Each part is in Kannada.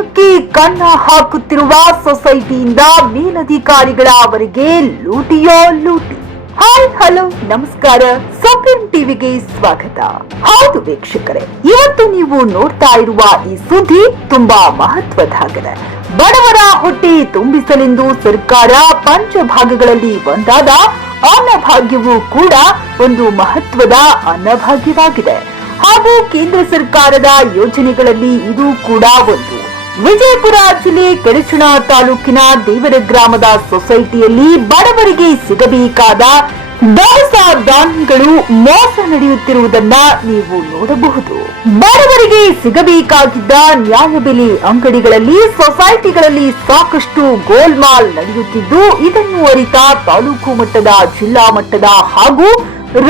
ಅನ್ನಕ್ಕೆ ಕನ್ನ ಹಾಕುತ್ತಿರುವ ಸೊಸೈಟಿಯಿಂದ ಮೇಲಧಿಕಾರಿಗಳವರೆಗೆ ಲೂಟಿಯೋ ಲೂಟಿ. ಹಾಯ್ ಹಲೋ ನಮಸ್ಕಾರ, ಸುಪ್ರೀಂ ಟಿವಿಗೆ ಸ್ವಾಗತ. ಹೌದು ವೀಕ್ಷಕರೇ, ಇವತ್ತು ನೀವು ನೋಡ್ತಾ ಇರುವ ಈ ಸುದ್ದಿ ತುಂಬಾ ಮಹತ್ವದಾಗಿದೆ. ಬಡವರ ಹೊಟ್ಟೆ ತುಂಬಿಸಲೆಂದು ಸರ್ಕಾರ ಪಂಚಭಾಗಗಳಲ್ಲಿ ಒಂದಾದ ಅನ್ನಭಾಗ್ಯವೂ ಕೂಡ ಒಂದು ಮಹತ್ವದ ಅನ್ನಭಾಗ್ಯವಾಗಿದೆ. ಹಾಗೂ ಕೇಂದ್ರ ಸರ್ಕಾರದ ಯೋಜನೆಗಳಲ್ಲಿ ಇದು ಕೂಡ ಒಂದು. ವಿಜಯಪುರ ಜಿಲ್ಲೆ ಕೆರಚಣ ತಾಲೂಕಿನ ದೇವರ ಗ್ರಾಮದ ಸೊಸೈಟಿಯಲ್ಲಿ ಬಡವರಿಗೆ ಸಿಗಬೇಕಾದ ದವಸ ಧಾನ್ಯಗಳು ಮೋಸ ನಡೆಯುತ್ತಿರುವುದನ್ನ ನೀವು ನೋಡಬಹುದು. ಬಡವರಿಗೆ ಸಿಗಬೇಕಾಗಿದ್ದ ನ್ಯಾಯಬೆಲೆ ಅಂಗಡಿಗಳಲ್ಲಿ ಸೊಸೈಟಿಗಳಲ್ಲಿ ಸಾಕಷ್ಟು ಗೋಲ್ಮಾಲ್ ನಡೆಯುತ್ತಿದ್ದು, ಇದನ್ನು ಅರಿತ ತಾಲೂಕು ಮಟ್ಟದ, ಜಿಲ್ಲಾ ಮಟ್ಟದ ಹಾಗೂ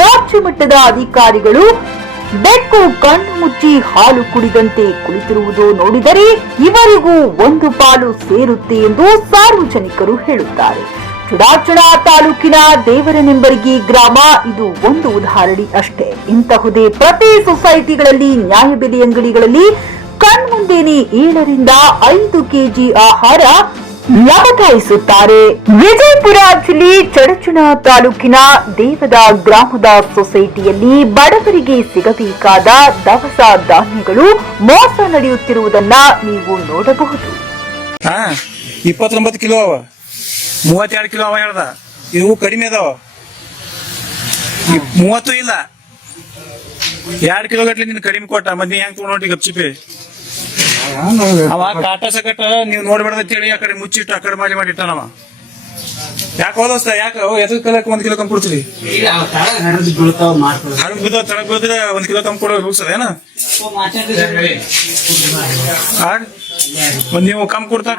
ರಾಜ್ಯ ಮಟ್ಟದ ಅಧಿಕಾರಿಗಳು ಬೆಕ್ಕು ಕಣ್ಣು ಮುಚ್ಚಿ ಹಾಲು ಕುಡಿದಂತೆ ಕುಳಿತಿರುವುದು ನೋಡಿದರೆ ಇವರಿಗೂ ಒಂದು ಪಾಲು ಸೇರುತ್ತೆ ಎಂದು ಸಾರ್ವಜನಿಕರು ಹೇಳುತ್ತಾರೆ. ಚುಡಾಚುಡ ತಾಲೂಕಿನ ದೇವರನೆಂಬರ್ಗಿ ಗ್ರಾಮ ಇದು ಒಂದು ಉದಾಹರಣೆ ಅಷ್ಟೇ. ಇಂತಹುದೇ ಪ್ರತಿ ಸೊಸೈಟಿಗಳಲ್ಲಿ ನ್ಯಾಯಬೆಲೆ ಅಂಗಡಿಗಳಲ್ಲಿ ಕಣ್ಮುಂದೇನೆ 7 ರಿಂದ 5 ಕೆಜಿ ಆಹಾರ ಲಗಟಾಯಿಸುತ್ತಾರೆ. ವಿಜಯಪುರ ಜಿಲ್ಲೆ ಚಡಚಣ ತಾಲೂಕಿನ ದೇವದ ಗ್ರಾಮದ ಸೊಸೈಟಿಯಲ್ಲಿ ಬಡವರಿಗೆ ಸಿಗಬೇಕಾದ ದವಸ ಧಾನ್ಯಗಳು ಮೋಸ ನಡೆಯುತ್ತಿರುವುದನ್ನ ನೀವು ನೋಡಬಹುದು. 29 ಕಿಲೋ ಅವ, 32 ಕಿಲೋ ಅವ ಹೇಳ್ದ. ಇವು ಕಡಿಮೆ ಅದಾವ, 30 ಇಲ್ಲ. 2 ಕಿಲೋ ಗಟ್ಲೆ ನಿನ್ ಕಡಿಮೆ ಕೊಟ್ಟ, ಮತ್ತೆ ಹೆಂಗ್ ತಗೊಂಡ್ ನೋಡಿ ಗಪ್ಚಿಪಿ ಅವ ಕಾಟ ಸಕಟ ನೀವು ನೋಡ್ಬೇಡ್ದ ಹೇಳಿ ಆ ಕಡೆ ಮುಚ್ಚಿಟ್ಟು ಆ ಕಡೆ ಮಾಡಿಟ್ಟ ನಾವ. ಯಾಕೆ ಹೋದಸ್ತ ಯಾಕ ಎದ್ ಕಲಕ್ 1 ಕಿಲೋ ಕಮ್ಮಿ ಕೊಡ್ತೀರಿ? ಹರಗ್ ಬಿದ್ದವ ತಳಗ್ ಬಿದ್ರೆ 1 ಕಿಲೋ ಕಮ್ಮಿ ಕೊಡೋ ಹೋಗ್ಸದೇನ? ನೀವು ಕಮ್ಮಿ ಕೊಡ್ತಾ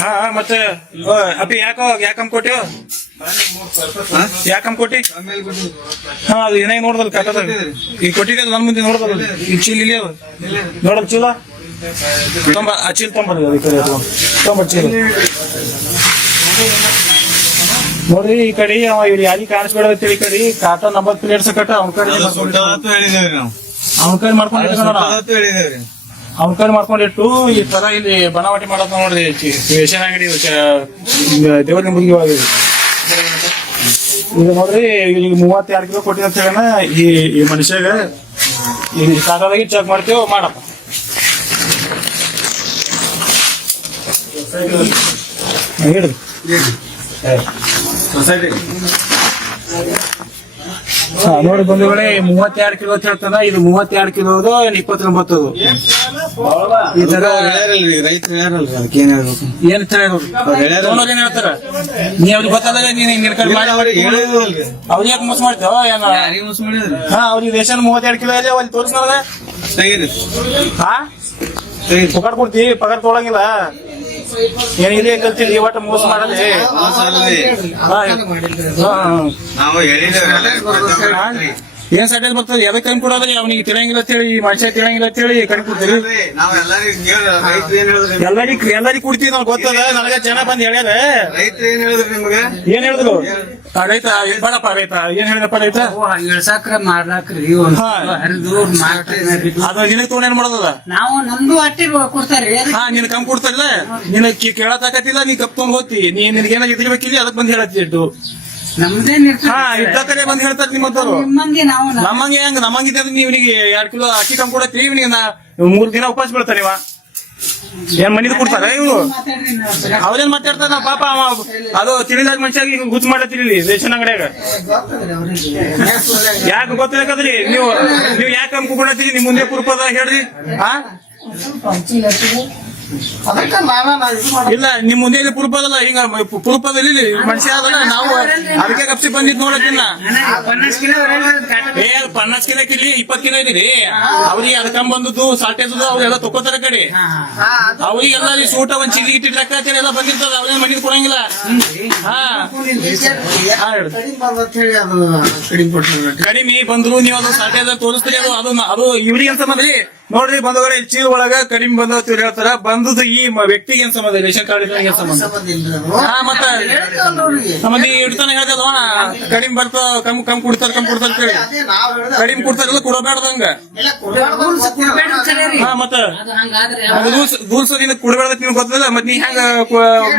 ಹಾ ಮತ್ತೆ ಅಪ್ಪಿ ಯಾಕ ಕಮ್ಮಿ ಕೊಟ್ಟಿವ? ಯಾಕ ಕಮ್ಮಿ ಕೊಟ್ಟಿ? ಹಾ ಅದು ಏನಾಗ ನೋಡ್ದಲ್ ಕಾಟದ ಈಗ ಕೊಟ್ಟಿದ್ದೆ ನನ್ ಮುಂದೆ ನೋಡ್ದಲ್. ಈ ಚೀಲ ಇಲ್ಲಿ ಅದು ನೋಡಲ್ ಚೀಲ ಆ ಚೀಲ ತೊಂಬರ್ ಚೀಲ ನೋಡ್ರಿ. ಈ ಕಡೆ ಅವ ಇವ್ರು ಯಾರಿಗೆ ಕಾಣಿಸ್ಬೇಡ ಈ ಕಡೆ ಕಾಟ ನಂಬರ್ ಪ್ಲೇಟ್ ಸಕಟ ಅವ್ನ ಕಡೆ ಮಾಡ್ಕೊಂಡಿಟ್ಟು ಈ ತರ ಇಲ್ಲಿ ಬನಾವಟಿ ಮಾಡೋದ್ ನೋಡ್ರಿ. ರೇಷನ್ ಅಂಗಡಿ ದೇವರ ಮುಗಿ ಒಳಗೆ ಈಗ ನೋಡ್ರಿ, ಈಗ 32 ಕಿಲೋ ಕೊಟ್ಟಿ ಅಂತ ಹೇಳ ಈ ಮನುಷ್ಯಾಗ ಈ ಕಾಟದಾಗಿ ಚೆಕ್ ಮಾಡ್ತೇವ ಮಾಡಪ್ಪ. ಹಿಡಿದು ಸೊಸೈಟಿ ನೋಡಿ ಬಂಧುಗಳೇ, 32 ಕಿಲೋ ಅಂತ ಹೇಳ್ತಾನ. ಇದು 32 ಕಿಲೋದು 29. ಈ ತರ ರೈತರು ಯಾರಲ್ರಿ ಅದಕ್ಕೆ ಏನ್ ಹೇಳ್ಬೇಕು? ಏನ್ ಏನ್ ಹೇಳ್ತಾರ? ನೀ ಅವ್ರಿಗೆ ಗೊತ್ತಾದಾಗ ಅವ್ರಿಗೆ ಯಾಕೆ ಮೋಸ ಮಾಡ್ತೇವ? ಮೋಸ ಮಾಡಿದ್ರಿ? ಹಾ, ಅವ್ರಿಗೆ ರೇಷನ್ 32 ಕಿಲೋ ಇದೆ ಅಲ್ಲಿ ತೋರಿಸ್ ನನಗ. ಹಾ ಪಗಾರ ಕೊಡ್ತೀವಿ, ಪಗಾರ ತೊಗೊಳಂಗಿಲ್ಲ. ಏನಿದೆ ಕಲ್ತಿದ್ವಿ, ಒಟ್ಟು ಮೋಸ ಮಾಡಲ್ಲ. ಏನ್ ಸೈಡ್ ಬರ್ತದೆ? ಎದಕ್ ಕಣ್ ಕೊಡೋದ್ರಿ? ಅವ್ನಿಗೆ ತಿಳಂಗಿಲ್ಲ ಅಂತೇಳಿ, ಈ ಮನುಷ್ಯ ತಿಳಂಗಿಲ್ಲ ಅಂತೇಳಿ ಕಣ್ ಕೊಡ್ತೀರಿ. ಎಲ್ಲರಿಗೂ ಕುಡ್ತೀವಿ ನಾವು, ಗೊತ್ತದ ನನಗ ಜನ ಬಂದ್ ಹೇಳ್ಯಾರ. ಏನ್ ಹೇಳಿದ್ರು ರೈತ? ಬೇಡಪ್ಪ ರೈತ ಏನ್ ಹೇಳಿದಪ್ಪ? ರೈತ ಇಳ್ಸಾಕ್ರ ಮಾಡ್ಲಾಕ್ರಿ ಅದು ನಿನಗ್ ತೊಗೊಂಡ್ ಏನ್ ಮಾಡೋದದ? ನಾವು ನಮ್ದು ಅಟ್ಟಿ ಕೊಡ್ತಾರ್ರಿ. ಹಾ, ನಿನ್ ಕಮ್ ಕೊಡ್ತಾರಿಲ್ಲ, ನಿನ್ ಕೇಳತಾಕತಿಲ್ಲ, ನೀ ಕಪ್ ತೊಗೊಂಡ್ ಹೋಗ್ತಿ. ನಿನಗೇನ ಇದ್ರಬೇಕಿಲ್ಲ, ಅದಕ್ ಬಂದ್ ಹೇಳತ್ತಿಟ್ಟು ನಮ್ದೇನ್ ಹಾ ಇದ್ದ ಕಡೆ ಬಂದ್ ಹೇಳ್ತಾರೆ ನಿಮ್ಮತ್ತವ್ರು. ನಮ್ಮಂಗೆ ಹೆಂಗ್ ನಮ್ಮಂಗಿದ್ದ ನೀವನಿಗೆ 2 ಕಿಲೋ ಅಕ್ಕಿ ಕಮ್ಮಿ ಕೊಡತ್ರಿ, ಇವನಿಗೆ 3 ದಿನ ಉಪವಾಸ ಬೀಳ್ತಾರ. ಇವ ಏನ್ ಮನಿದ್ ಕೊಡ್ತಾರ ಇವ್ರು? ಅವ್ರೇನ್ ಮಾತಾಡ್ತಾರ? ಪಾಪ ಅದು ತಿಳಿದಾಗ ಮನುಷ್ಯಾಗ ಹುಚ್ಚ ಮಾಡತ್ತೀರಿ ರೇಷನ್ ಅಂಗಡಿಯಾಗ. ಯಾಕೆ ಗೊತ್ತಿಲ್ಲಕದ್ರಿ? ನೀವು ಯಾಕೆ ಕಮ್ಮಿ ಕೊಡತ್ತೀರಿ? ನಿಮ್ ಮುಂದೆ ಕುರುಪದ ಹೇಳ್ರಿ. ಹಾ ಇಲ್ಲ, ನಿಮ್ ಮುಂದೆ ಪುರುಪದಲ್ಲ, ಹಿಂಗ ಪುರುಪದಲ್ಲಿ ಮನುಷ್ಯ ಅದಲ್ಲ. ನಾವು ಅದಕ್ಕೆ ಕಪ್ಸಿ ಬಂದಿದ್ ನೋಡಕ್ಕಿನ್ನ 50 ಕಿಲೋ ಕಿಲಿ 20 ಕಿಲೋ ಇದೀರಿ. ಅವ್ರಿಗೆ ಅದ್ ಕಮ್ ಬಂದದ್ದು ಸಾಲ್ಟೇಜ್ ಅವ್ರೆಲ್ಲ ತಕೋತಾರ ಕಡೆ. ಅವ್ರಿಗೆಲ್ಲ ಸೂಟ ಒಂದ್ ಚಿಲ್ಲಿ ಇಟ್ಟಿಟ್ಟಾಕ ಎಲ್ಲ ಬಂದಿರ್ತದ. ಅವ್ರೇನ್ ಮನಿಗೆ ಕೊಡಂಗಿಲ್ಲ. ಹಾ ಕಡಿಮೆ ಬಂದ್ರು ನೀವು ಅದು ಸಾಲ್ಟೇಜ್ ತೋರಿಸ್ತೀರಿ. ಅದು ಇವ್ರಿಗೆ ಅಂತ ಬಂದ್ರಿ ನೋಡ್ರಿ ಬಂಧುಗಳೇ ಚೀಲ ಒಳಗ ಕಡಿಮೆ ಬಂದವ ಹೇಳ್ತಾರ ಬಂದದ್ದು ಈ ವ್ಯಕ್ತಿಗೆ ಏನ್ ಸಂಬಂಧ ರೇಷನ್ ಕಾರ್ಡ್ ಏನ್ ಸಂಬಂಧ ಹಾ ಮತ್ತ ಮಂದಿ ಇಡ್ತಾನೆ ಹೇಳ್ತದ ಕಡಿಮೆ ಬರ್ತಾವ ಕಮ್ ಕೊಡ್ತಾರ ಅಂತ ಹೇಳಿ ಕಡಿಮೆ ಕೊಡ್ತಾರಲ್ಲ ಕೊಡಬೇಡ್ದಂಗ ಹಾ ಮತ್ತ ರೂಲ್ಸ್ ನಿನ್ ಕೊಡಬೇಡ ನಿನ್ ಗೊತ್ತಲ್ಲ ಮತ್ ನೀ ಹೆಂಗ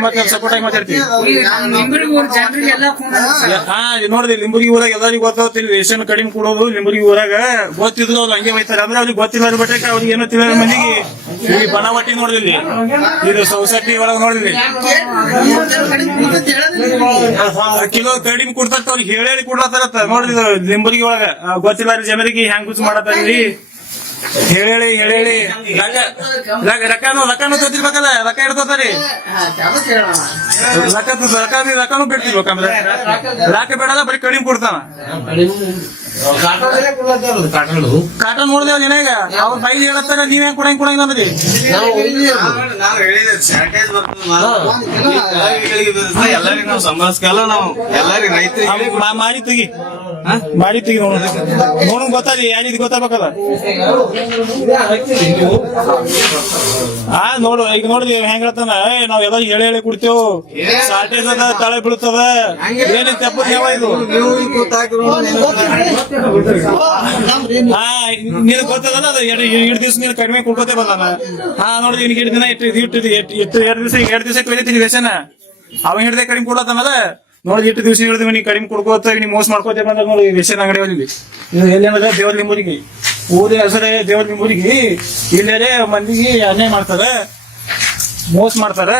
ಮತ್ತೆ ಸಪೋರ್ಟ್ ಆಗಿ ಮಾತಾಡ್ತೀವಿ ಹಾ ನೋಡ್ರಿ ಲಿಂಬುರ್ಗಿ ಊರಾಗ ಎಲ್ಲರಿಗೂ ಗೊತ್ತಾಗ್ತಿಲ್ಲ ರೇಷನ್ ಕಡಿಮೆ ಕೊಡೋದು ಲಿಂಬುರ್ಗಿ ಊರಾಗ ಗೊತ್ತಿದ್ರು ಅವ್ರು ಹಂಗೆ ಬೈತಾರೆ ಅಂದ್ರೆ ಅವ್ರಿಗೆ ಗೊತ್ತಿಲ್ಲ ಬಿಟ್ರೆ ಅವ್ರಿಗೆ ಏನೋ ತಿಳಿದ ಮಂದಿಗೆ ಇಲ್ಲಿ ಬನಾವಟಿ ನೋಡಿದ್ರಿ ಇದು ಸೊಸೈಟಿ ಒಳಗ ನೋಡಿದ್ರಿ ಕಿಲೋ ಕಡಿಮೆ ಕೊಡ್ತಾರ ಅವ್ರಿಗೆ ಹೇಳಿ ಕೊಡ್ಲತ್ತಾರ ನೋಡ್ರಿ ಲಿಂಬುರ್ಗಿ ಒಳಗ ಗೊತ್ತಿಲ್ಲ ಜನರಿಗೆ ಹೆಂಗ್ ಗುಜ್ ಮಾಡತ್ತಾರಿ ಹೇಳಿ ರೊಕ್ಕನು ತೊತ್ತಿರ್ಬೇಕಲ್ಲ ರೊಕ್ಕ ಇಡ್ತೋತಾರಿ ರೊಕ್ಕನು ಬಿಡ್ತಿರ್ಬೇಕಂದ್ರೆ ರೊಕ್ಕ ಬೇಡಲ್ಲ ಬರೀ ಕಡಿಮೆ ಕೊಡ್ತಾನ ಕಾಟನ್ ನೋಡ್ದೇವ ನಿನಗ ಅವ್ರ ಬೈಲಿ ಹೇಳತ್ತಾರ ನೀವ್ ಹೆಂಗ್ ಕೊಡಂಗಿಲ್ಲ ಅಂದ್ರಿ ಎಲ್ಲರಿಗೂ ನಾವು ಸಂಭಾಳಿಸ್ಕಲ್ಲ ನಾವು ಎಲ್ಲರಿಗೂ ರೈತರಿಗೆ ಮಾಡಿ ತೆಗಿ ನೋಡ ಗೊತ್ತಾಗಿ ಯಾರಿದ್ ಗೊತ್ತಾಗಬೇಕಲ್ಲ ನೋಡು ಈಗ ನೋಡ್ರಿ ಹೆಂಗ್ ಹೇಳ್ತಾನ ನಾವ್ ಎಲ್ಲ ಹೇಳಿ ಕೊಡ್ತೇವ್ ಶಾರ್ಟೇಜ್ ಅದ ತಳೆ ಬೀಳ್ತದ ಏನೇನ್ ತಪ್ಪ ಇದು ಹಾ ನೀನ್ ಗೊತ್ತದಲ್ಲ ಅದು ಎರಡು ದಿವಸ ನೀನು ಕಡಿಮೆ ಕೊಡ್ಕೋತೇ ಬಂದಾನ ನೋಡ್ರಿ ನಿನ್ಗೆ 2 ದಿನ ಇಟ್ಟು 2 ದಿವಸ ಕೊಯ್ತೀನಿ ರೇಷನ್ ಅವ ಹಿಡ್ದೆ ಕಡಿಮೆ ಕೊಡತಾನದ ನೋಡಿ 8 ದಿವಸ ಹಿಡಿದ್ವಿ ನೀ ಕಡಿಮೆ ಕೊಡ್ಕೋತ ನೀ ಮೋಸ ಮಾಡ್ಕೋತೇ ಬಂದ ನೋಡಿ ರೇಷನ್ ಅಂಗಡಿ ಅಲ್ಲಿ ಎಲ್ಲೇನದ ದೇವ್ರ ಲಿಂಬುರಿಗೆ ಊರಿನ ಹೆಸರೇ ದೇವ್ರ ಲಿಂಬುರಿಗೆ ಇಲ್ಲೇ ಮಂದಿಗೆ ಅನ್ಯಾಯ ಮಾಡ್ತಾರ ಮೋಸ ಮಾಡ್ತಾರ